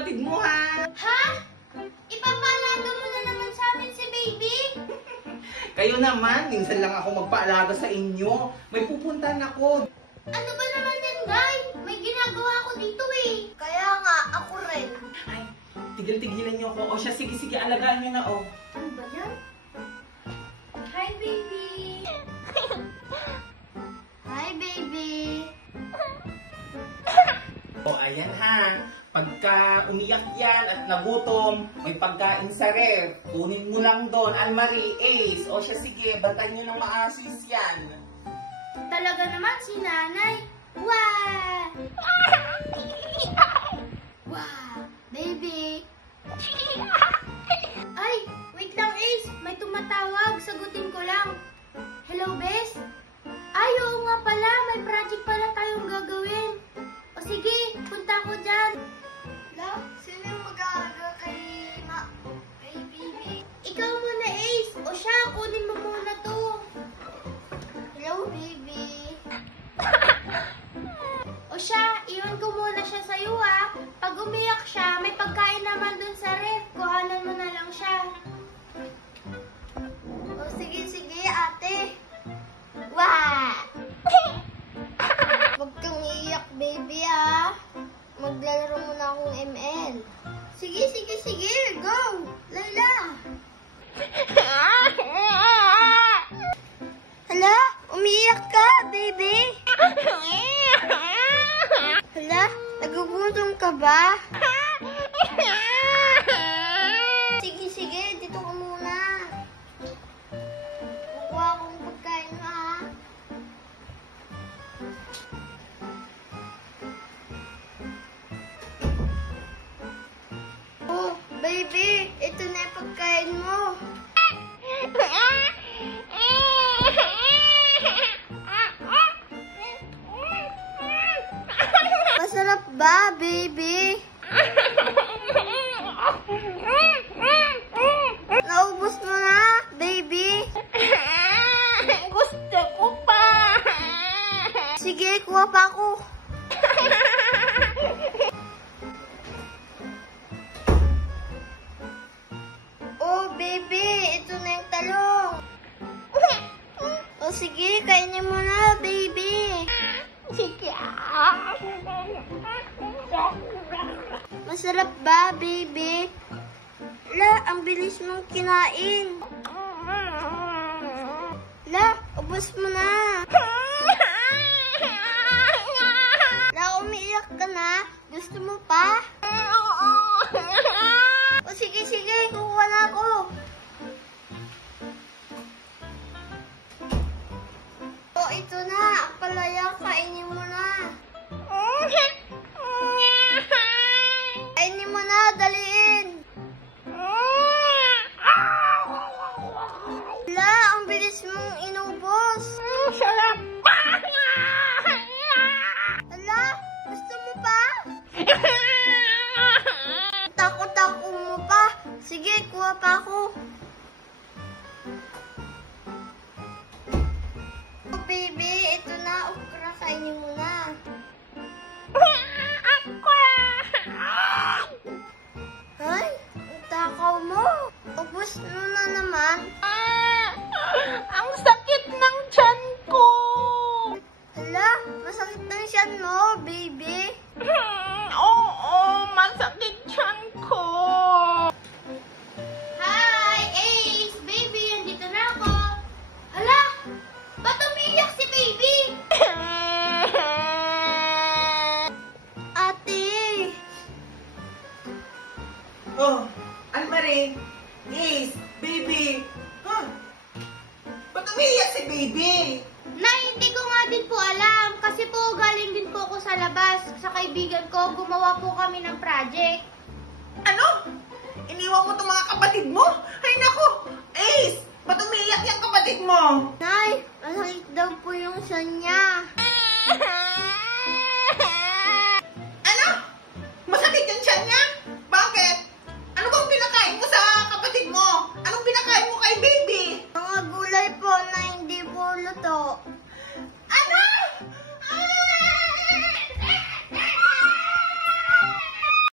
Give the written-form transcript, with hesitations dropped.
kapatid mo, ha? Ha? Ipapalaga mo na naman sa amin si baby? Kayo naman, minsan lang ako magpaalaga sa inyo. May pupuntahan ako. Ano ba naman yan, Guy? May ginagawa ako dito eh. Kaya nga, ako rin. Ay, tigil-tigilan niyo ako. O siya, sige, alagaan niyo na, oh. Ano ba yan? Hi, baby. Hi, baby. O, ayan ha. Pagka umiyak yan at nagutom, may pagkain sa ref. Kunin mo lang doon, Almarie, Ace. O siya, sige, bantan nyo ng maasis yan. Talaga naman si nanay. Wow! Wow! Baby! Ay! Wait lang, Ace! May tumatawag. Sagutin ko lang. Hello, Bes? Ay, oo nga pala. May project pala tayong gagawin. O sige, punta ko dyan. La, sino yung mag-aalaga kay baby? Ikaw muna, Ace. O siya, kunin mo muna to. Hello, baby. O siya, iwan ko muna siya sa'yo ha. Pag umiyak siya, may pagkain naman dun sa ref. Kuhanan mo na lang siya. O sige, ate. Wah! Huwag kang iiyak, baby ha. Maglalaro muna akong ML. Sige, go! Layla! Hala, umiiyak ka, baby? Hala, nagugutom ka ba? Sige, dito ka muna. Kukuha akong pagkain mo, ha? Oh, baby, ito na yung pagkain mo. Masarap ba, baby? Naubos mo na, baby? Gusto ko pa. Sige, kuha pa ako. Oh, baby, ito na yung talong. Oh, sige, kainin mo na, baby. Sige. Masarap ba, baby? La, ang bilis mong kinain. La, ubos mo na. La, umiiyak ka na. Gusto mo pa? O sige, kukuha na ako. O, ito na. Ang palaya, kainin mo na. Kainin mo na, daliin. La, ang bilis mong inubos. Sarap. Hala, gusto mo pa? Takot-tako mo pa. Sige, kuha pa ako. Oh, baby, ito na. Okra, kainin mo na. Ay, ang takaw mo. Ubus mo na naman. Ang sakit ng tiyan ko. Hala, masakit na siyan mo, baby. Oo, masakit tiyan ko. Hi, Ace! Baby, andito na ako. Hala, ba't umiiyak si baby? Ate! Oh, Almarie, Ace, baby. Huh? Ba't umiiyak si baby? Nay, hindi ko nga din po alam. Kasi po galing din po ako sa labas. Sa kaibigan ko, gumawa po kami ng project. Ano? Iniwan mo itong mga kapatid mo? Ay, naku! Ace, ba't umiiyak yung kapatid mo? Nay, masakit daw po yung tiyan niya.